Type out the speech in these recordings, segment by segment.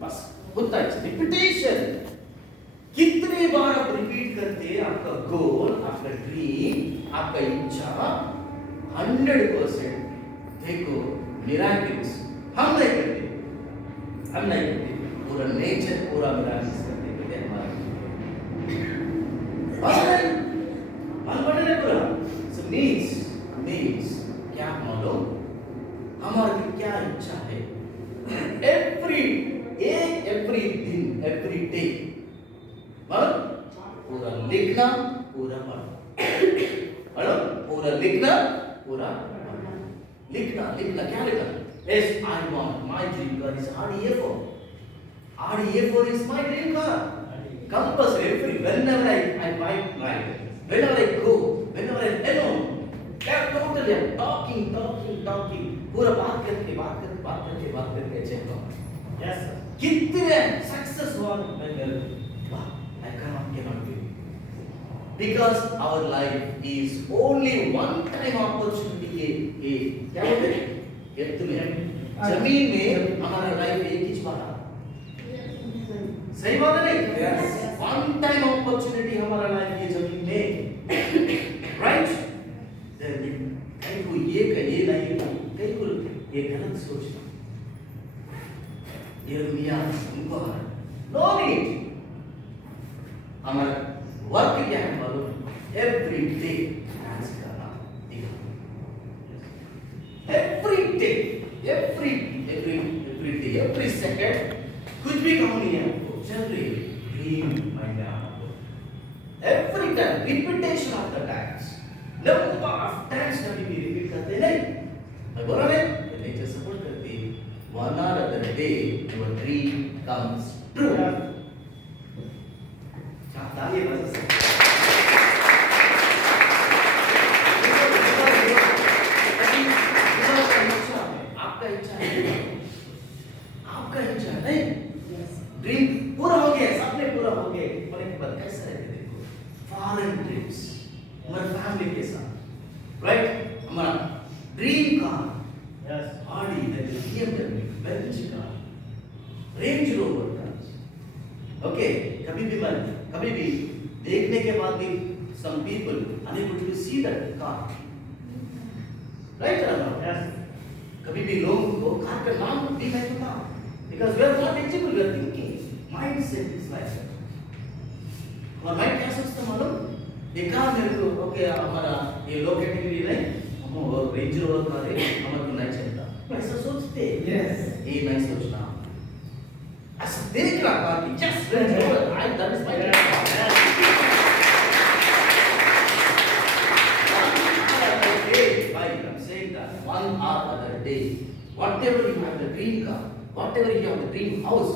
बस होता है रिपीटेशन। कितने बार आप रिपीट करते हैं आपका गोल, आपका ड्रीम, आपका इच्छा 100% देखो मिराकिल्स हम नहीं करते, पूरा नेचर पूरा मिराकिल्स करते हैं हमारा पूरा। सो मीन्स क्या मालूम हमारी क्या इच्छा है, एवरी दिन एवरी डे पूरा लिखना पूरा पढ़ना, पूरा लिखना पूरा लिखना क्या लिखना? Yes, I want my dream car is RDA4. RDA4 is my dream car. Compulsory whenever I bike ride, whenever I go, whenever I alone, totally I'm talking. पूरा बात करके चलता हूँ। Yes sir. कितने success हुआ मैंने, I cannot do. Because our life is only one time opportunity. ये क्या बोलते हैं? जमीन में हमारा लाइफ एक ही बार आता, सही बात है नहीं? Yes. One time opportunity हमारा लाइफ ये जमीन में, right? कहीं को ये कहीं नहीं, कहीं को ये गलत सोचना, ये दुनिया उनको नो नीड। हमारा वर्क क्या है मालूम? एवरी डे डांस करना, एवरी डे एवरी सेकंड कुछ भी काम नहीं है आपको, चल रही ड्रीम माइंड में आपको every time repetition of the times, number of times कभी भी रिपीट करते नहीं। मैं बोल रहा हूं नेचर सपोर्ट करती है, वन और other day your dream comes true. चाहता है बस आपका इच्छा नहीं, ड्रीम पूरा हो गया, सपने पूरा हो गए, होने के बाद कैसा रहते देखो, फॉरेन ड्रीम्स हमारे फैमिली के साथ, राइट? हमारा dream car, yes, Audi, BMW, bench car, range rover car, okay. कभी भी देखने के बाद भी some people unable to see that car, right? Yes. कभी भी लोगों को कार का नाम भी नहीं पता, because we are not eligible, we are thinking, mindset is like that. और मैं क्या सोचता मालूम? ये कार मेरे को ओके, हमारा ये लो कैटेगरी नहीं, हम रेंज रोवर कार है, हमारे को नहीं चलता, ऐसा सोचते। Yes. ये नहीं सोचना, ऐसा देख रहा कार की just range rover, that is my one or other day, whatever you have the dream car, whatever you have the dream house,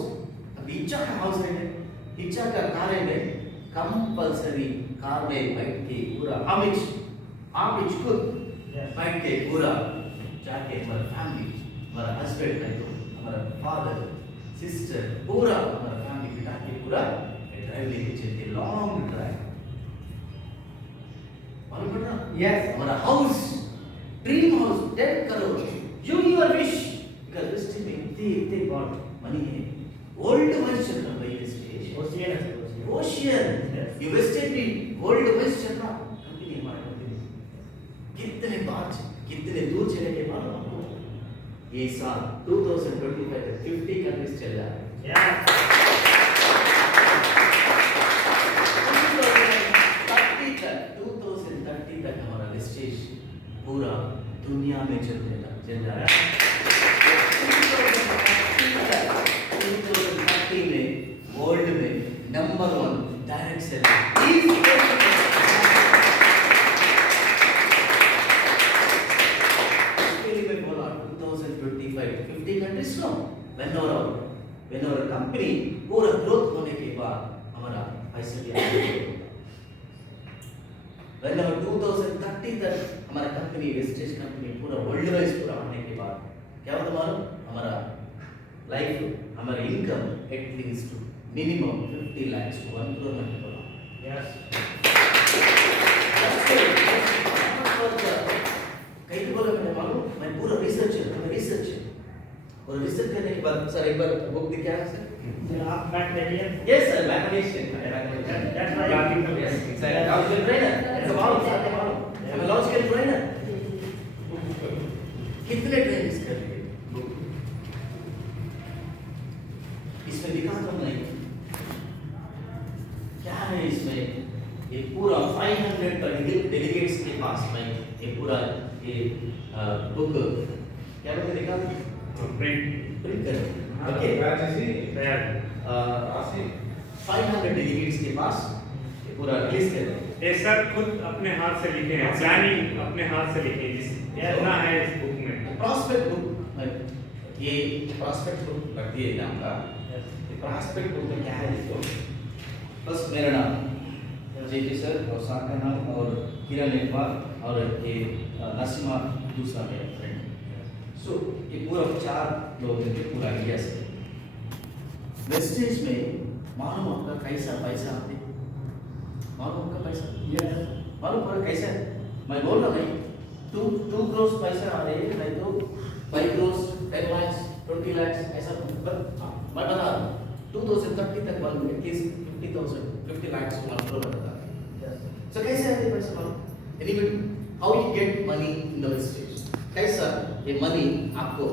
अब इच्छा का हाउस है, इच्छा का कार है, कंपल्सरी कार में बैठ के पूरा आप खुद बैठ के पूरा जाके हमारा फैमिली, हमारा हस्बैंड है तो हमारा फादर सिस्टर पूरा हमारा फैमिली बिठा के पूरा ड्राइव लेके चलते, लॉन्ग ड्राइव, मालूम पड़ रहा? यस, हमारा house, dream house 10 crore, your wish, because this time they got money है, world wise चल रहा भाई stage, ocean, you wasted the world wise चल रहा कंपनी, हमारा कंपनी कितने दूर चले के मालूम आपको? ये साल 2025 तक 50 कंट्रीज चल रहा है, 2030 तक हमारा स्टेज पूरा दुनिया में चल रहा है। 2030 में वर्ल्ड में नंबर 1 डायरेक्ट सेलिंग, इसके लिए मैं बोला 2025 50 कंट्रीज नो, whenever कंपनी पूरा ग्रोथ होने के बाद हमारा पैसा भी whenever 2030 तक हमारा कंपनी वेस्टेज कंपनी पूरा वर्ल्ड वाइज पूरा होने के बाद क्या होता मालूम? हमारा लाइफ, हमारा income at least minimum 50 lakhs to 1 crore में होगा। यस, कहीं तो बोला मैंने मालूम, मैं पूरा रिसर्चर, और रिसर्च करने के बाद सर एक बार बुक दिखाया सर आप बैक करिए yes sir vaccination that's why yes exactly logical trainer come on I'm a logical trainer कितने ट्रेनिंग्स कर लिए इसमें दिखा तो नहीं क्या है इसमें ये पूरा 500 डेलीगेट्स के पास में ये पूरा ये बुक क्या बोलते दिखा प्रिंट कर ओके तैयार 500 डेलीगेट्स के पास ये पूरा रिलीज कर ये सब खुद अपने हाथ से लिखे हैं प्लानिंग अपने हाथ से लिखे हैं जिस इतना है इस बुक में प्रॉस्पेक्ट बुक ये प्रॉस्पेक्ट बुक लगती है नाम का ये प्रॉस्पेक्ट बुक में क्या है इसको बस मेरा नाम जेपी सर और साथ का नाम और किरण नेटवाल और ये नसीमा दूसरा मेरा फ्रेंड सो ये पूरा 4 लोग हैं पूरा इंडिया से वेस्टेज में मालूम आपका कैसा पैसा आते मालूम आपका पैसा मालूम पूरा कैसा है मैं बोल रहा नहीं 2 crores पैसा आ रहे हैं नहीं तो 5 crores 10 lakhs 20 lakhs ऐसा मैं बता रहा हूँ 2030 तक मालूम है 50 lakhs 1 crore बता रहा है so कैसे आते पैसा मालूम anyway how you get money in the vestige कैसा ये मनी आपको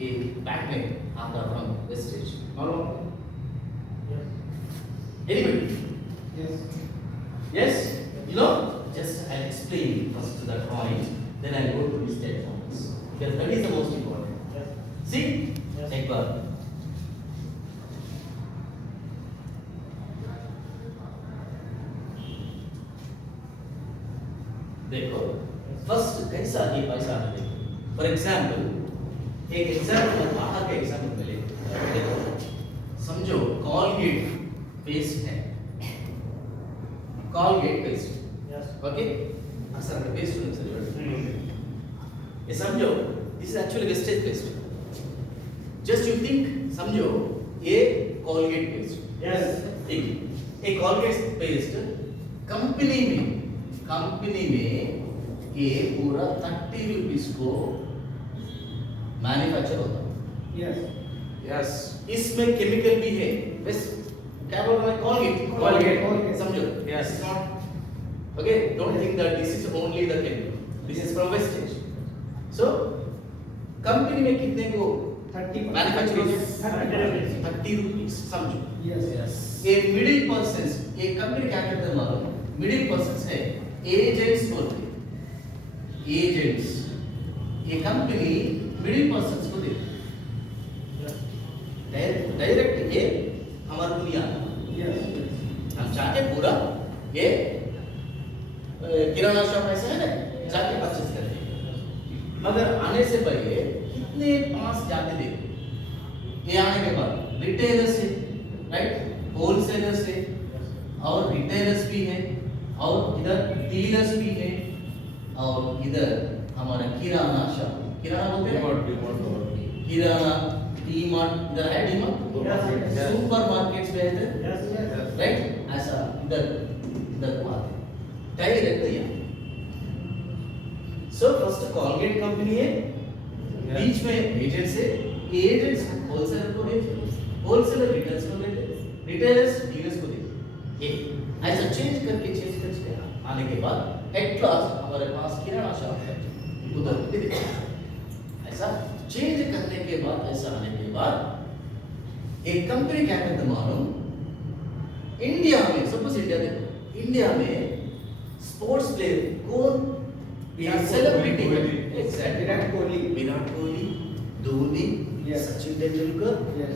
ये बैंक में आता फ्रॉम वेस्टेज मालूम आपको anyway yes you know just I'll explain first to that point then I'll go to the state points because that is the most important see एक बार देखो फर्स्ट कैसा ये पैसा आना देखो फॉर एग्जांपल एक एग्जांपल बाहर का एग्जांपल ले देखो समझो कॉलगेट पेस्ट है कॉलगेट पेस्ट ओके अक्सर में पेस्ट होने से ये समझो this is actually wastage paste just you think समझो ये कॉलगेट पेस्ट यस ठीक एक कॉलगेट पेस्ट कंपनी में ये पूरा 30 रुपीस को मैन्युफैक्चर होता है यस इसमें केमिकल भी है बस क्या बोल रहा है कॉलगेट समझो yes okay don't think that this is only the chemical this is from wastage so company में कितने को 30 मैन्युफैक्चर 30 रुपीस समझो यस ये मिडिल पर्सन्स ये कंपनी क्या करते हैं मालूम मिडिल पर्सन्स है एजेंट्स बोलते हैं एजेंट्स ये कंपनी मिडिल पर्सन्स को देती डायरेक्ट ये हमारा दुनिया हम चाहते पूरा ये किराना शॉप ऐसा है ना जाके परचेज करते हैं मगर आने से पहले कितने पास जाते देखो ये आने के बाद रिटेलर्स है राइट होलसेलर्स है और रिटेलर्स भी है और इधर डीलर्स भी है और इधर हमारा किराना शॉप किराना बोलते हैं किराना डीमार्ट इधर है डीमार्ट सुपर मार्केट्स में है राइट ऐसा इधर इधर बात है डायरेक्ट या सो फर्स्ट कॉलगेट कंपनी है बीच में एजेंट्स है एजेंट्स होलसेलर को देते होलसेलर रिटेलर्स को देते रिटेलर्स डीलर्स को देते ये ऐसा चेंज करके आने के बाद एट लास्ट हमारे पास किराना शॉप है उधर भी देते ऐसा चेंज करने के बाद ऐसा आने के बाद एक कंपनी क्या करते मालूम इंडिया में सपोज इंडिया देखो इंडिया में स्पोर्ट्स प्लेयर कौन सेलिब्रिटी एग्जैक्टली विराट कोहली धोनी सचिन Tendulkar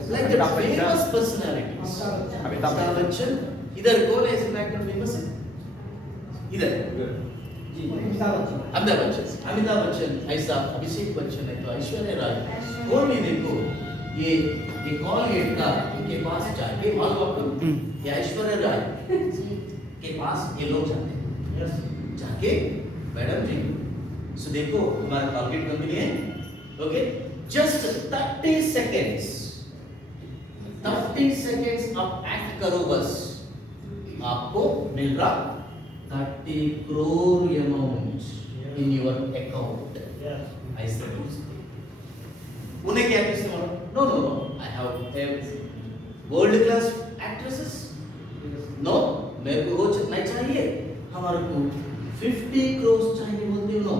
like the famous personalities Amitabh बच्चन इधर कौन है इसमें एक्टर फेमस है इधर जी अमिताभ बच्चन ऐसा अभिषेक बच्चन है तो ऐश्वर्या राय कौन भी देखो ये कॉलगेट का इनके पास जाके मालूम आपको ये ऐश्वर्या राय के पास ये लोग जाते हैं जाके मैडम जी सो देखो हमारा कॉलगेट कंपनी है ओके जस्ट 30 सेकेंड्स आप एक्ट करो बस आपको मिल रहा 30 crore amount in your account ऐसा उन्हें क्या किसने बोला no no no I have world class actresses no मेरे को वो नहीं चाहिए हमारे को 50 करोड़ चाहिए बोलते हो नो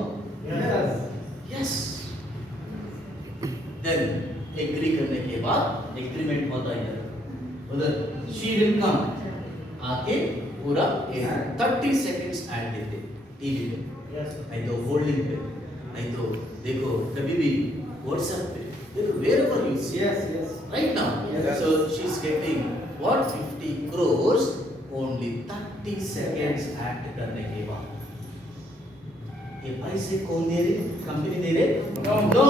यस देन एग्री करने के बाद एग्रीमेंट होता है उधर शी विल कम आके पूरा 30 सेकंड्स ऐड देते टीवी पे नहीं तो होल्डिंग पे नहीं तो देखो कभी भी व्हाट्सएप पे देखो wherever you see right now so she's getting what 50 crores only 30 seconds add करने के बाद ये पैसे कौन दे रहे कंपनी दे रहे नो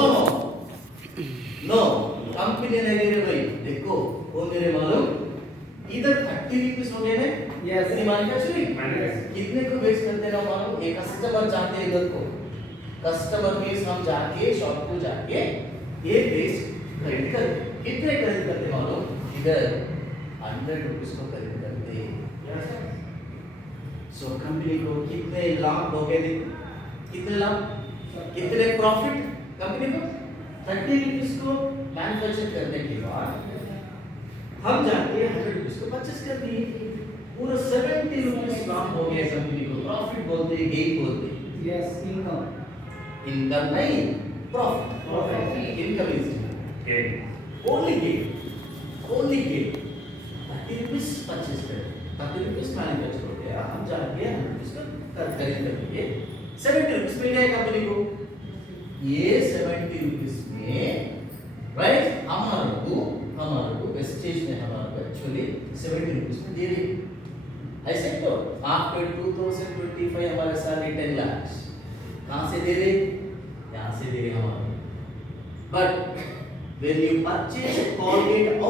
नो कंपनी नहीं दे रहे भाई देखो कौन दे रहे मालूम इधर 30 रुपीस हो गए ना Yes. मैन्युफैक्चरिंग कितने को वेस्ट करते ना मालूम एक कस्टमर जाते हैं इधर को कस्टमर मींस हम जाके शॉप को जाके ये वेस्ट खरीद कर कितने खरीद करते मालूम इधर 100 रुपीस को खरीद करते सो कंपनी को कितने लाभ हो गए कितने लाभ कितने प्रॉफिट कंपनी को 30 रुपीस को मैन्युफैक्चर करने के बाद हम जाके 100 रुपीस को परचेस कर दिए पूरा 70 रुपीस लाभ हो गया कंपनी को प्रॉफिट बोलते हैं गेन बोलते हैं इनकम नहीं profit income is only gain 30 rupees purchase कर 30 रुपीस मैन्युफैक्चर हो गया हम जाके 100 रुपीस को खरीद करके 70 रुपीस मिल गया कंपनी को ये 70 रुपीस में राइट हमारे को वेस्टेज में हमारे को एक्चुअली 70 रुपीस में दे रही ऐसे तो आफ्टर 2025 हमारे सैलरी 10 लाख कहां से दे रहे यहां से दे रहे हमारे but when you purchase Colgate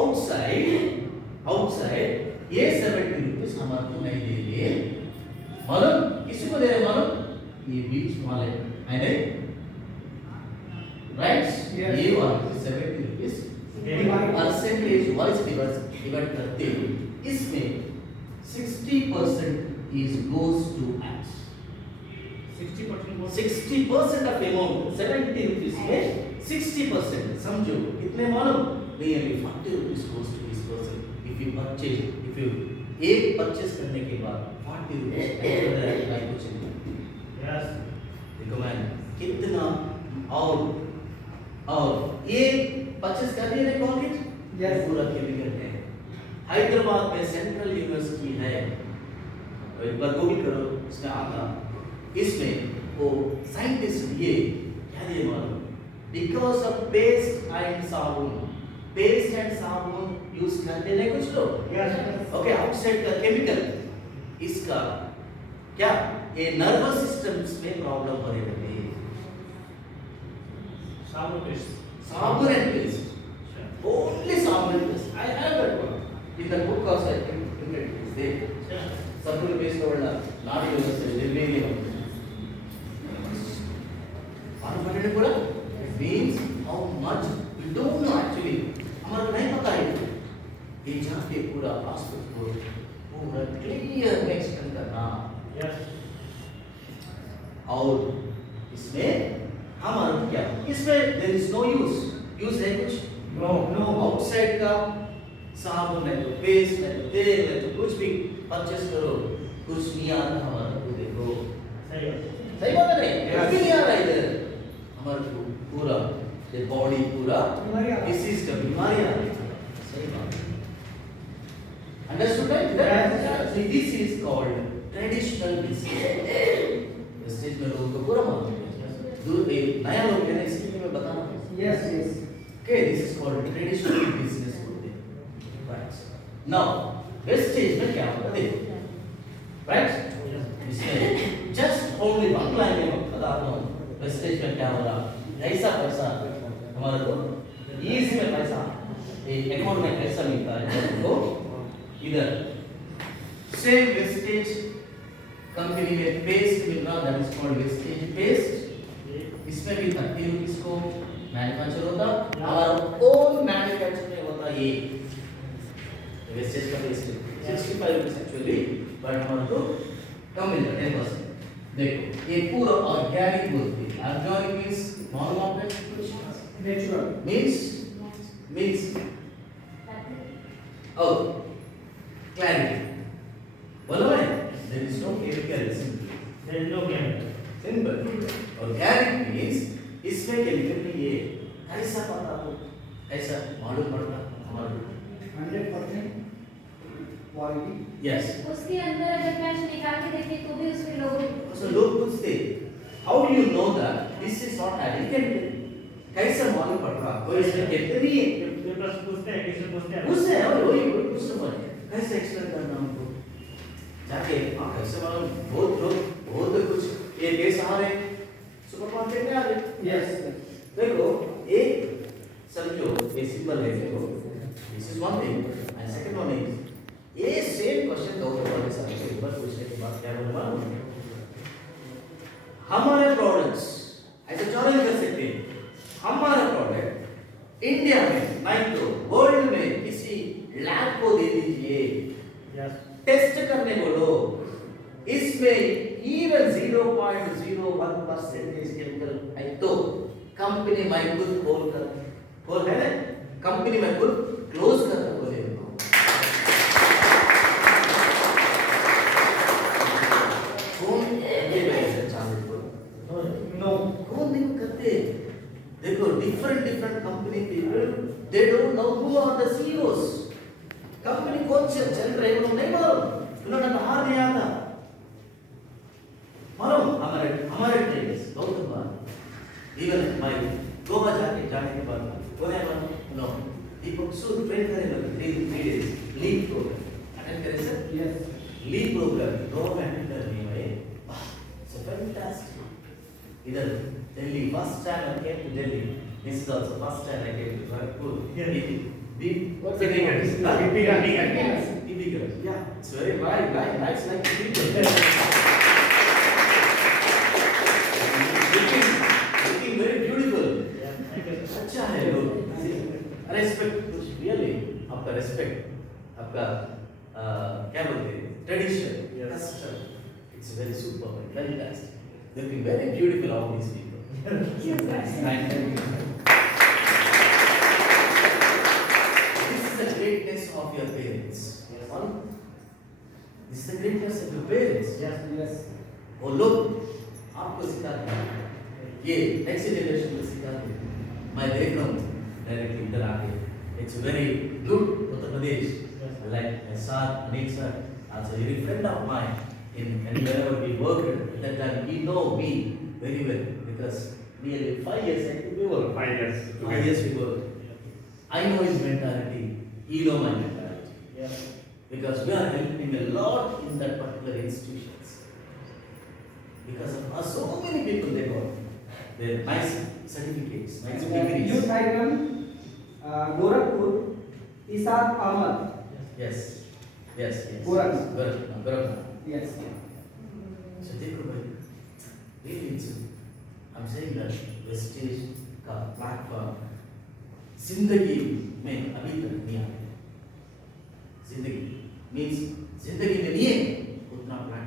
outside ये 70 रुपीस हमारे को नहीं दे रहे मालूम किसी को दे रहे मालूम ये बीच वाले है नहीं राइट ये वाले 70 रुपीस परसेंटेज वाइज डिवाइड करते हैं इसमें 60% is goes to acts 60% of amount 70 rupees में 60% समझो कितने मालूम nearly 40 rupees goes to this person if you एक परचेस करने के बाद 40 रुपीस एक्स्ट्रा कुछ नहीं देखो मैं कितना और ये परचेस कर दिए ना कॉलगेट पूरा केमिकल है हैदराबाद में सेंट्रल यूनिवर्सिटी है एक बार गूगल करो इसमें आता इसमें वो साइंटिस्ट ये क्या दिए मालूम बिकॉज ऑफ पेस्ट एंड साबुन यूज करते हैं कुछ लोग ओके आउटसाइड का केमिकल इसका क्या ये नर्वस सिस्टम्स में प्रॉब्लम हो रही है साबुन and paste only sabun and paste I have that one in the book also I think it is there sabun paste wala not use really unfortunately pura it means how much we don't know actually हमारा नहीं पता है ये जाके पूरा आस्पेक्ट को पूरा clear explain करना और इसमें हमारा क्या इसमें there is no use है कुछ नो आउटसाइड का साबुन है तो पेस्ट है तो तेल है तो कुछ भी परचेस करो कुछ नहीं आता हमारा को देखो सही बात है नहीं कुछ भी नहीं आ रहा इधर हमारे को पूरा ये बॉडी पूरा डिसीज का बीमारी आ रही है सही बात understood so this is called traditional business stage में लोगों को पूरा मालूम है दूर नया लोग है ना इसलिए मैं बता रहा हूं yes okay this is called traditional business right now vestige में क्या होता है देखो right इसमें just only one line में बता रहा हूं vestige में क्या हो रहा ऐसा पैसा हमारे को easy में पैसा एक अकाउंट में पैसा मिलता है तो इधर same vestige कंपनी में पेस्ट मिल रहा that is called vestige paste इसमें भी 30 रुपीस को मैन्युफैक्चर होता हमारा ओन मैन्युफैक्चर में होता ये वेस्टेज का पेस्ट 65 रुपीस एक्चुअली बट हमारा को कम मिलता है 10% देखो ये पूरा ऑर्गेनिक बोलते हैं ऑर्गेनिक मींस मालूम आपको कुछ Natural. means oh clarity बोलो है there is no chemical simple There is no chemical. simple organic means इसमें chemical नहीं है ऐसा पता आपको ऐसा मालूम पड़ता हमारे 100% quality. yes उसके अंदर अगर कैश निकाल के देखें तो भी उसमें लोगों so लोग पूछते how do you know that this is not having chemical कैसे मालूम पड़ रहा कोई इसमें chemical नहीं है पेपर्स पूछते हैं, किसी पूछते हैं। उससे और वही कुछ समझ कैसे एक्सप्लेन करना हमको जाके कैसे मालूम बहुत कुछ ये केस आ रहे सुपर मार्केट में आ रहे Yes. देखो एक समझो ये सिंपल है देखो this is one thing and second one is ये सेम क्वेश्चन गौतम वाले सर से एक बार पूछने के बाद क्या बोले मालूम हमारे प्रोडक्ट्स ऐसे चैलेंज कर सकते हैं हमारा प्रोडक्ट इंडिया में नहीं तो वर्ल्ड में किसी लैब को दे दीजिए Yes. टेस्ट करने बोलो इसमें इवन 0.01% केमिकल है तो कंपनी में खुद खोल है ना कंपनी में खुद क्लोज कर बोले कौन ये वैसे चालू No. कौन नहीं करते देखो different company people they don't know who are the CEOs company कौन से चल रहे हैं उन्हें नहीं मालूम उन्होंने बाहर नहीं आता मालूम हमारे ट्रेनर्स बहुत बार इवन भाई गोवा जाने के बाद बोले नो दीपक शुड ट्रेन करें मतलब 3 days लीव प्रोग्राम अटेंड करें sir Yes. Leave programme government करने में सो फैंटास्टिक इधर Delhi first time I came to Delhi this is also first time I came to Rajpur Yeah. what's the name? Typical. typical yeah it's very nice like typical looking very beautiful अच्छा है लोग respect really आपका रेस्पेक्ट आपका क्या बोलते हैं tradition Yes. Custom it's very super fantastic looking very beautiful all these people thank you this is the greatness of your parents yes. This is the greatness of your parents Yes. Yes. वो लोग आपको सिखाते हैं ये next generation को सिखाते हैं मैं देख रहा हूँ डायरेक्टली इधर आके it's very good Uttar Pradesh like my sir Anik sir also a very friend of mine and wherever we worked at that time he know me very well because nearly 5 years I think we worked 5 years. 5 years we worked I know his mentality he know my mentality Yes. because we are helping a lot in that particular institutions because of us so many people they got their nice certificates nice degrees Youth icon, Gorakhpur, Isaac Ahmad. yes yes Gorakhpur. Gorakhpur Yes. so देखो भाई really it's I'm saying that Vestige का platform जिंदगी में अभी तक नहीं आया जिंदगी means जिंदगी में नहीं है उतना प्लेटफॉर्म